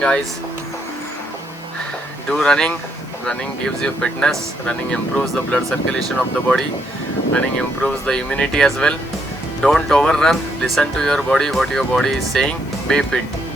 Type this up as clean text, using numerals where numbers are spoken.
running, guys. Do running. Running gives you fitness. Running improves the blood circulation of the body. Running improves the immunity as well. Don't overrun. Listen to your body, what your body is saying. Be fit.